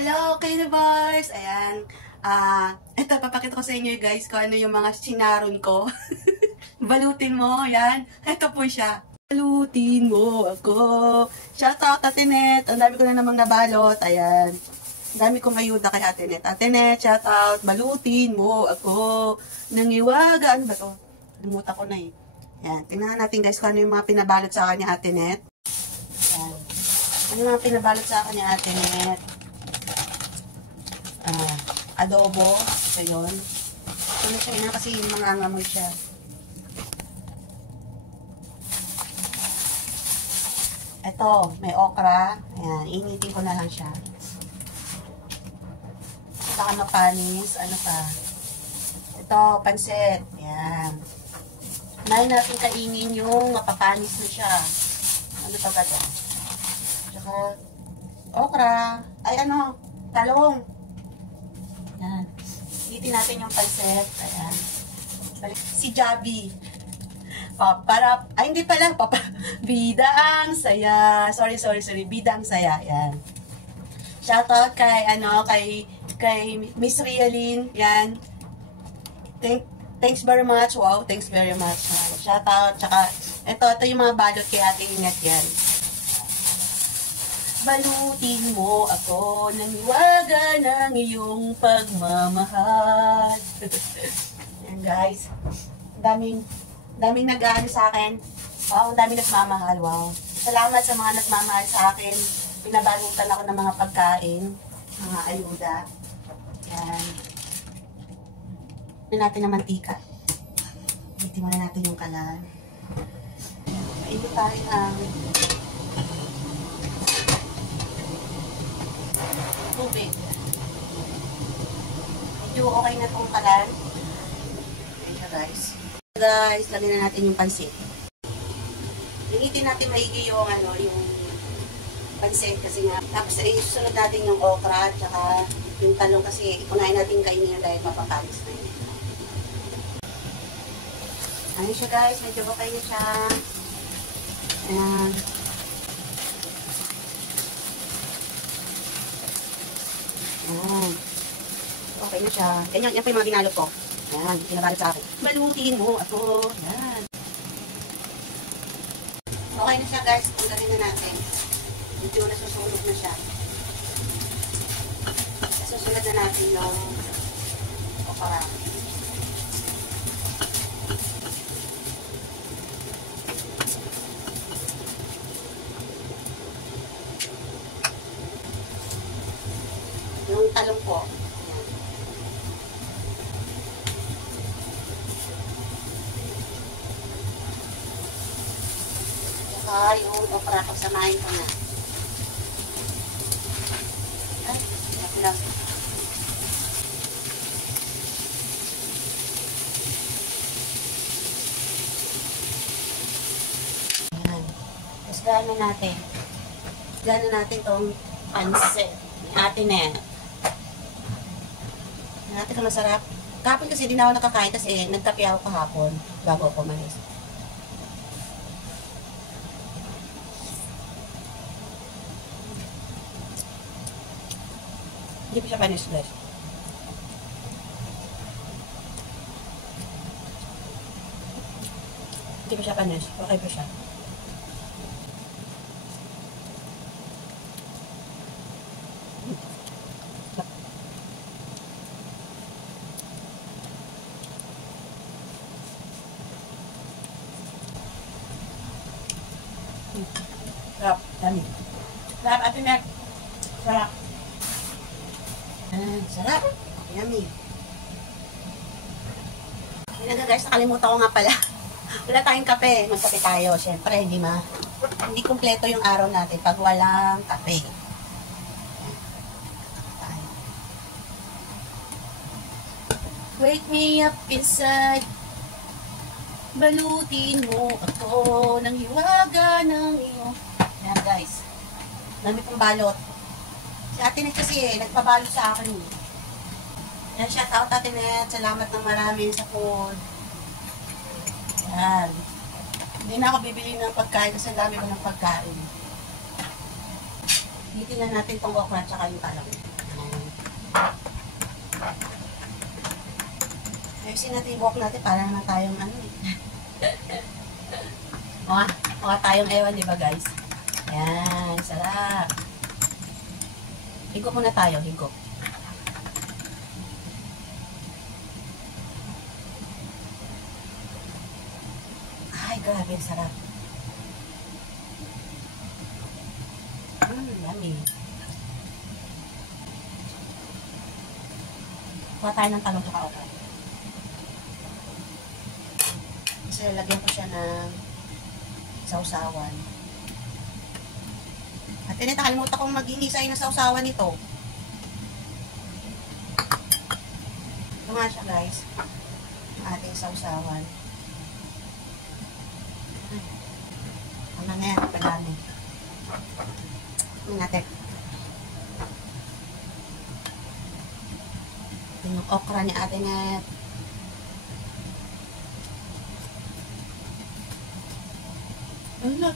Hello, K-Boys! Ayan. Ito, papakita ko sa inyo guys kung ano yung mga sinaron ko. Balutin mo, yan. Ito po siya. Balutin mo ako. Shoutout, Ate Net. Ang dami ko na namang nabalot. Ayan. Ang dami kong ayuda kay Ate Net. Ate Net, shoutout. Balutin mo ako. Nangiwaga. Ano ba to? Limutan ko na eh. Ayan. Tingnan natin guys kung ano yung mga pinabalot sa akin ni Ate Net. Ayan. Ano yung mga pinabalot sa akin ni Ate Net? Adobo. So, yun. Ito na siya na kasi mangangamoy siya. Ito, may okra. Ayan, initin ko na lang siya. Saka mapanis. Ano pa? Ito, pansit. Ayan. Unahin natin kainin yung mapapanis na siya. Ano pa ba dyan? Saka, okra. Ay, ano? Talong. Ayan. Initin natin yung pansit. Ayan. Si Javi. Ay, hindi pala. Bidang saya. Sorry. Bidang saya. Yan. Shoutout kay Miss Rialyn. Yan. Thanks very much. Wow, thanks very much. Shoutout. Tsaka, ito yung mga balot kay Ate Ingat yan. Balutin mo ako ng hiwaga ng iyong pagmamahal. Yan guys. Daming nag-aano sa akin. Wow, ang daming nagmamahal. Wow. Salamat sa mga nagmamahal sa akin. Pinabalutan ako ng mga pagkain. Mga ayuda. Yan. Ito natin ng mantika. Ito muna natin yung kalan. Ito tayo ng tubig. Medyo okay na itong kalan. Okay siya guys. Guys, lagyan na natin yung pansit. Initin natin maigi yung pansit kasi nga. Tapos susunod natin yung okra at saka yung talong kasi unahin natin kainin na dahil mapapalis na yun. Ano siya guys, medyo okay na siya. Ayan. Ayan. Okay na siya. Yan po yung mga ginalot ko. Ayan, pinabalot sa akin. Balutin mo ako. Ayan. Okay na siya guys. Tanggalin na natin. Medyo nasusunog na siya. Susunod na natin yung okra. Yung talong po. Yung okra ko, samahin ko na. Ay, ito lang. Ayan. Tapos gano'n natin. Gano'n natin itong pansit. Ate na. Ate ka masarap. Kahapon kasi di na ako nakakain kasi nagkape ako kahapon bago ako malis. Hindi pa siya panis, guys. Hindi pa siya panis. Okay pa siya. Sarap. Dami. Sarap, Ate Meg. Sarap. Sarap. Yummy. Yan nga guys, nakalimutan ko nga pala. Wala tayong kape. Magkape tayo. Siyempre, hindi kumpleto yung araw natin pag walang kape. Wake me up inside. Balutin mo ako ng hiwaga ng iyong. Yan guys. Dami kong balot. Si Ate Net kasi nagpabalot sa akin. Yan, shout out Ate Net. Salamat ng marami sa food. Yan. Hindi na ako bibili ng pagkain kasi dami ko ng pagkain. Titingnan natin itong okra at saka yung talong. Tipisin natin yung buhok natin para naman tayong ano eh. Mukha tayong ewan, di ba guys? Ayan, sarap. Higo muna tayo, higo. Ay, grabe, sarap. Yummy. Kuha tayo ng talong tsaka okra. Kasi lalagyan ko siya ng sausawan. At nakalimutan kong maghihisay ng sausawan nito. Ito nga siya guys. Ang ating sausawan. Ano na yan? Padami. Ito natin. Ito yung okra ni Ate Net. Ano?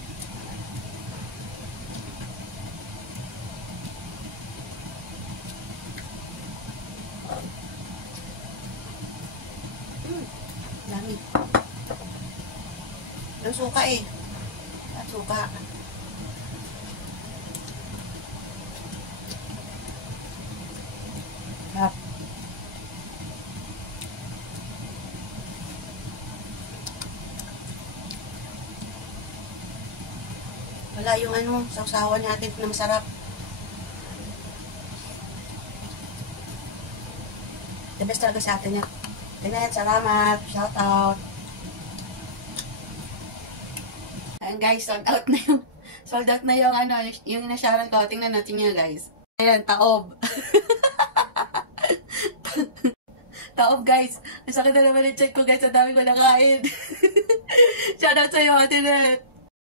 Dami. Ang suka eh. At suka. Sarap. Wala yung ano, sausawan natin na masarap. The best talaga sa atin yan. Tinet, salamat. Shout out. Ayan guys, sold out na yung ano, yung nasyaran ko. Tingnan natin nyo guys. Ayan, taob. Taob guys. Masakit na naman yung check ko guys. Ang dami ko nakain. Shout out sa'yo, Ate Net.